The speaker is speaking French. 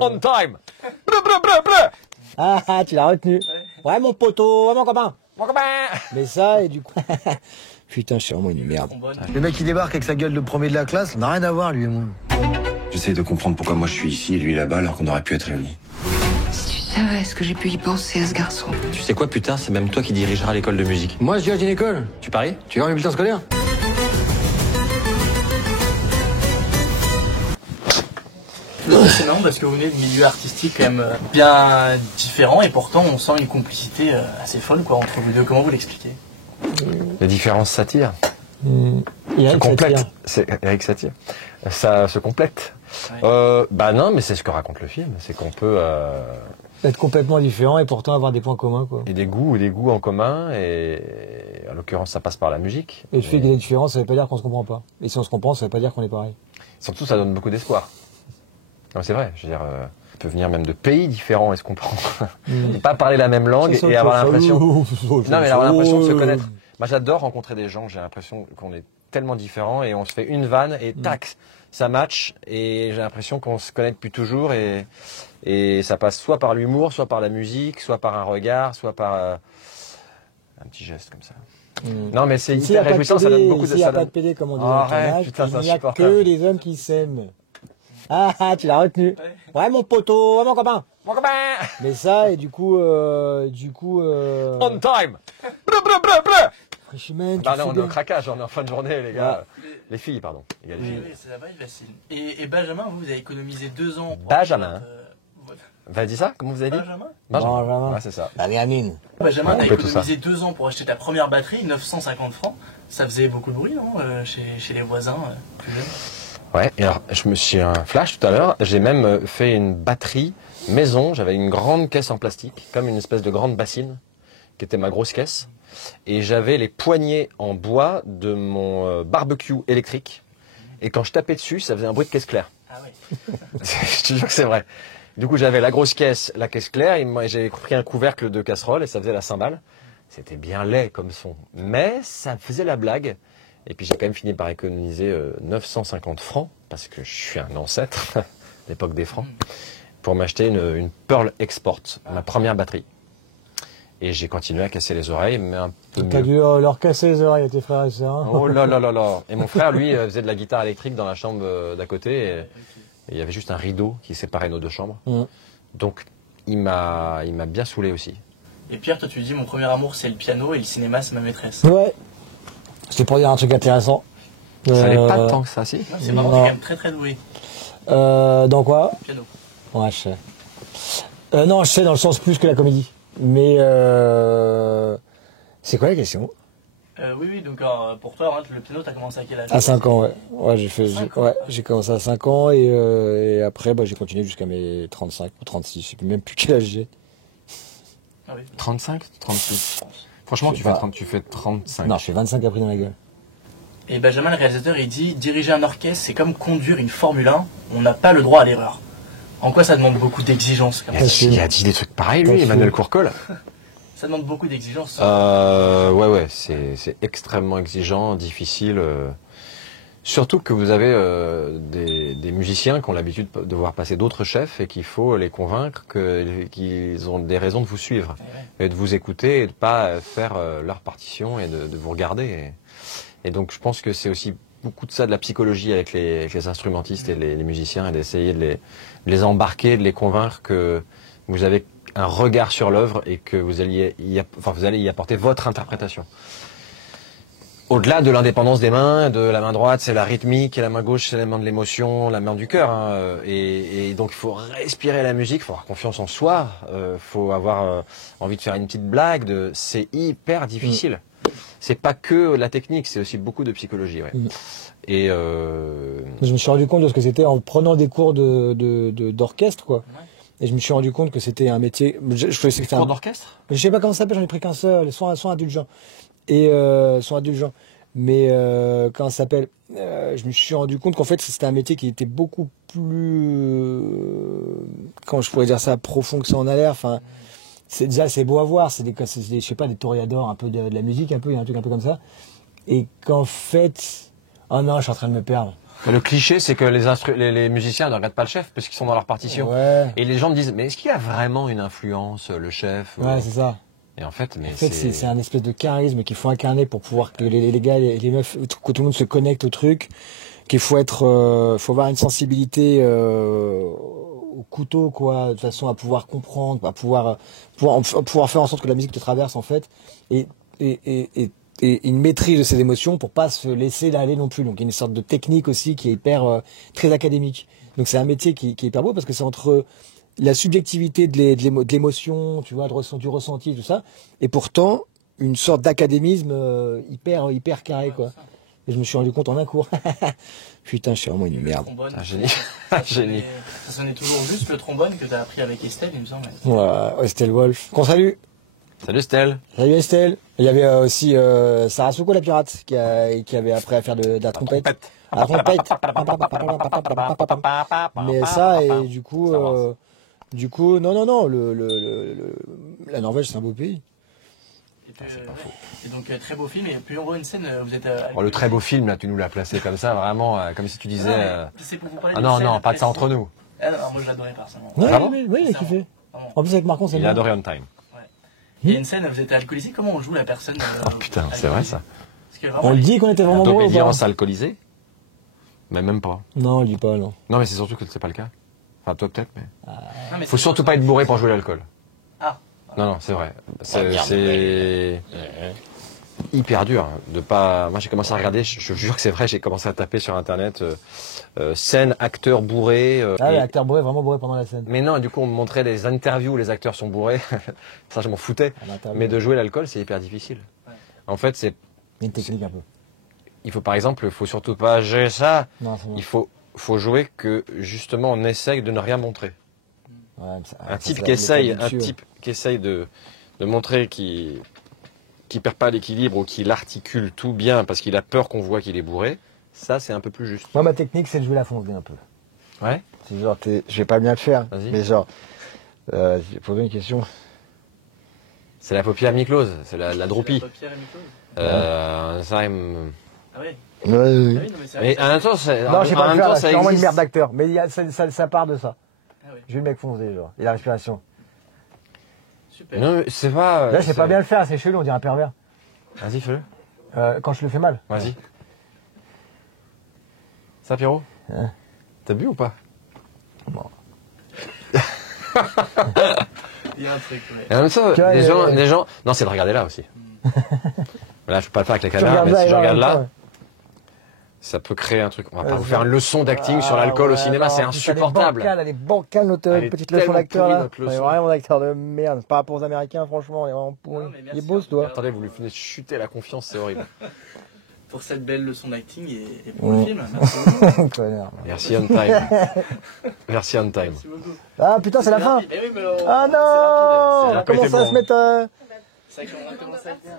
On time. Bleu, bleu, bleu, bleu. Ah, tu l'as retenu. Ouais, mon poteau, ouais, mon copain. Mon copain. Mais ça, et du coup... Putain, je suis vraiment une merde. Le mec qui débarque avec sa gueule de premier de la classe, on n'a rien à voir, lui et moi. J'essaie de comprendre pourquoi moi je suis ici et lui là-bas alors qu'on aurait pu être réunis. Si tu savais ce que j'ai pu y penser à ce garçon. Tu sais quoi, putain, c'est même toi qui dirigeras l'école de musique. Moi, je dirige une école. Tu paries? Tu vois mes bulletins scolaires? C'est marrant parce que vous venez de milieux artistiques quand même bien différents et pourtant on sent une complicité assez folle quoi, entre vous deux. Comment vous l'expliquez? Les différences s'attirent. Eric Complète. C'est Eric Satie. Ça se complète. Ouais. Bah non, mais c'est ce que raconte le film. C'est qu'on peut être complètement différent et pourtant avoir des points communs, quoi. et des goûts en commun. Et en l'occurrence, ça passe par la musique. Et le fait qu'il y ait des différences, ça veut pas dire qu'on se comprend pas. Et si on se comprend, ça veut pas dire qu'on est pareil. Surtout, ça donne beaucoup d'espoir. Non, c'est vrai. Je veux dire, on peut venir même de pays différents et se comprendre. Et pas parler la même langue et avoir l'impression. Non, mais avoir l'impression de se connaître. Moi, j'adore rencontrer des gens. J'ai l'impression qu'on est tellement différents et on se fait une vanne et tac, ça match. Et j'ai l'impression qu'on se connaît depuis toujours et ça passe soit par l'humour, soit par la musique, soit par un regard, soit par un petit geste comme ça. Non, mais c'est hyper réjouissant. Ça donne beaucoup de. S'il n'y a pas de PD, comme on dit dans le tournage, putain, il n'y a que les hommes qui s'aiment. Ah, tu l'as retenu. Ouais, mon poteau, ouais, mon copain. Mon copain. Mais ça, et du coup, On time. Bleu, bleu, bleu, bleu. Freshman, Bah non, on est au craquage, on est en fin de journée, les gars. Les filles, pardon. Les gars, les filles. Oui, ça va, facile. Et Benjamin, vous avez économisé 2 ans. Pour Benjamin. Vous avez dit ça? Comment vous avez dit? Benjamin. Ouais, c'est ça. la gamine. Benjamin, Ouais, t'as on fait tout économisé 2 ans pour acheter ta première batterie, 950 francs. Ça faisait beaucoup de bruit, non, chez les voisins plus jeunes? Ouais, et alors, je me suis un flash tout à l'heure. J'ai même fait une batterie maison. J'avais une grande caisse en plastique, comme une espèce de grande bassine, qui était ma grosse caisse. Et j'avais les poignées en bois de mon barbecue électrique. Et quand je tapais dessus, ça faisait un bruit de caisse claire. Ah oui. Je te jure que c'est vrai. Du coup, j'avais la grosse caisse, la caisse claire, et moi, j'avais pris un couvercle de casserole et ça faisait la cymbale. C'était bien laid comme son. Mais ça faisait la blague. Et puis j'ai quand même fini par économiser 950 francs, parce que je suis un ancêtre, l'époque des francs, pour m'acheter une Pearl Export, ma première batterie. Et j'ai continué à casser les oreilles, mais un peu T'as mieux. dû leur casser les oreilles à tes frères et sœurs. Oh là là là là. Et mon frère, lui, faisait de la guitare électrique dans la chambre d'à côté. Et il y avait juste un rideau qui séparait nos deux chambres. Donc il m'a bien saoulé aussi. Et Pierre, toi tu dis mon premier amour c'est le piano et le cinéma c'est ma maîtresse. Ouais. C'était pour dire un truc intéressant. Ça n'est pas tant que ça, si. Non, c'est marrant, t'es quand même très très doué. Dans quoi? Piano. Ouais, je sais. Non, je sais dans le sens plus que la comédie. Mais c'est quoi la question? Oui, donc alors, pour toi, le piano, t'as commencé à quel âge? À 5 ans, ouais. Ouais, j'ai commencé à 5 ans et après, bah, j'ai continué jusqu'à mes 35 ou 36. Je sais même plus quel âge j'ai. Ah oui. 35, 36. Franchement, tu fais 35. Non, je fais 25 après dans la gueule. Et Benjamin, le réalisateur, il dit diriger un orchestre, c'est comme conduire une Formule 1, on n'a pas le droit à l'erreur. En quoi ça demande beaucoup d'exigence quand même? Il a dit des trucs pareils, lui, Emmanuel Courcol. Ça demande beaucoup d'exigence. Ouais, c'est extrêmement exigeant, difficile. Surtout que vous avez des musiciens qui ont l'habitude de voir passer d'autres chefs et qu'il faut les convaincre qu'ils ont des raisons de vous suivre et de vous écouter et de pas faire leur partition et de vous regarder. Et donc je pense que c'est aussi beaucoup de ça, de la psychologie avec les instrumentistes et les musiciens, et d'essayer de les embarquer, de les convaincre que vous avez un regard sur l'œuvre et que vous allez y apporter votre interprétation. Au-delà de l'indépendance des mains, de la main droite c'est la rythmique et la main gauche c'est la main de l'émotion, la main du cœur. Et donc il faut respirer la musique, il faut avoir confiance en soi, il faut avoir envie de faire une petite blague. C'est hyper difficile. C'est pas que la technique, c'est aussi beaucoup de psychologie. Ouais. Et je me suis rendu compte de ce que c'était en prenant des cours d'orchestre, quoi. Et je me suis rendu compte que c'était un métier. Cours d'orchestre? Je sais pas comment ça s'appelle, j'en ai pris qu'un seul, sont indulgents. Et sont indulgents. Mais comment ça s'appelle, je me suis rendu compte qu'en fait c'était un métier qui était beaucoup plus, comment je pourrais dire ça, profond que ça en a l'air. Enfin, c'est beau à voir, c'est je sais pas, des toréadors, un peu de la musique, un peu, il y a un truc un peu comme ça. Et qu'en fait, oh non, je suis en train de me perdre. Le cliché, c'est que les musiciens ne regardent pas le chef parce qu'ils sont dans leur partition. Ouais. Et les gens me disent, mais est-ce qu'il a vraiment une influence, le chef Ouais, c'est ça. Et en fait, C'est un espèce de charisme qu'il faut incarner pour pouvoir que les gars, les meufs, que tout le monde se connecte au truc. Qu'il faut faut avoir une sensibilité au couteau, quoi, de façon à pouvoir comprendre, à pouvoir faire en sorte que la musique te traverse en fait, et une maîtrise de ses émotions pour pas se laisser aller non plus. Donc il y a une sorte de technique aussi qui est hyper très académique. Donc c'est un métier qui est hyper beau parce que c'est entre la subjectivité de l'émotion, tu vois, du ressenti, tout ça, et pourtant une sorte d'académisme hyper carré, quoi. Et je me suis rendu compte en un cours. Putain, je suis vraiment une merde. Un génie. Génie. Ça sonnait toujours juste le trombone que t'as appris avec Estelle, il me semble. Ouais, Estelle Wolf. Qu'on salue. Salut Stell. Salut Estelle. Il y avait aussi Sarah Souko, la pirate, qui avait appris à faire de la trompette. La trompette. Mais ça, et du coup, non, la Norvège, c'est un beau pays. Et donc, très beau film. Et puis, on voit une scène, vous êtes. Le très beau film, là, tu nous l'as placé comme ça, vraiment, comme si tu disais. C'est pour vous parler Ah d'une non, scène non, pas de ça précise. entre nous. Ah non, moi, je l'adorais personnellement. Ouais, Vraiment oui, il a kiffé. Vraiment. En plus, avec Marcon, c'est Il a bien. adoré On Time. Il y a une scène, vous êtes alcoolisé. Comment on joue la personne Putain, c'est vrai ça. Parce que vraiment, On le dit qu'on était vraiment beau ou pas? D'obédience alcoolisée. Mais même pas. Non, on le dit pas, non. Non, mais c'est surtout que c'est pas le cas. Enfin, toi peut-être, mais. Non, mais Faut c'est- surtout pas être bourré pour jouer l'alcool. Ah. Non, c'est vrai. C'est hyper dur de pas. Moi, j'ai commencé à regarder. Je jure que c'est vrai. J'ai commencé à taper sur internet scène acteur bourré. Ah, et- l'acteur bourré, vraiment bourré pendant la scène. Mais non, du coup, on me montrait des interviews où les acteurs sont bourrés. Ça, je m'en foutais. En interview. Mais de jouer l'alcool, c'est hyper difficile. Ouais. En fait, c'est. Il y a une technique un peu. Il faut par exemple, il faut surtout pas gérer ça. Non, c'est bon. Il faut jouer que justement on essaye de ne rien montrer. Ouais, mais ça- Un ça, type c'est qui essaye, l'état du dessus, de montrer qu'il perd pas l'équilibre ou qu'il articule tout bien parce qu'il a peur qu'on voit qu'il est bourré, ça c'est un peu plus juste. Moi, ma technique, c'est de jouer la fonce un peu. Ouais. C'est genre, je vais pas bien le faire, Vas-y. mais genre, j'ai posé une question. C'est la paupière mi-close, c'est la droupie. Pierre et Nico. Ça, Ah ouais. Ouais, Ah oui, non, mais c'est vrai. mais en même temps, Non, je sais pas le faire, là, je suis vraiment une existe. merde d'acteur. Mais ça part de ça. Ah ouais. J'ai eu le mec foncé, genre. Et la respiration. Super. Non, mais c'est pas. Là, je sais pas bien le faire, c'est chelou, on dirait un pervers. Vas-y, fais-le. Quand je le fais mal. Vas-y. Ça, Pierrot Hein. T'as bu ou pas? Il y a un truc, ouais. Et en même temps, Tu vois, les gens. Non, c'est de regarder là aussi. Là, je peux pas le faire avec la Tu caméra, regardes mais là, si et je là, regarde en là, même temps, ça peut créer un truc. On va pas Ouais, vous c'est faire ça. une leçon d'acting sur l'alcool au cinéma, c'est insupportable. Elle est bancale, notre Elle est petite leçon tellement d'acteur pourrie, là. notre On est leçon. vraiment d'acteur de merde. Par rapport aux Américains, franchement, il est vraiment pourri. Non, mais Il est merci, beau en ce tout doigt. cas. Attendez, vous lui faites chuter la confiance, c'est horrible. Pour cette belle leçon d'acting et pour le Ouais. film. Merci beaucoup. Connard. Merci on time. Merci on time. Merci beaucoup. Ah putain, c'est la fin. Mais oui, mais Ah c'est rapide. non. Ça a On pas été commence à bon. se mettre. C'est vrai qu'on a commencé à le faire.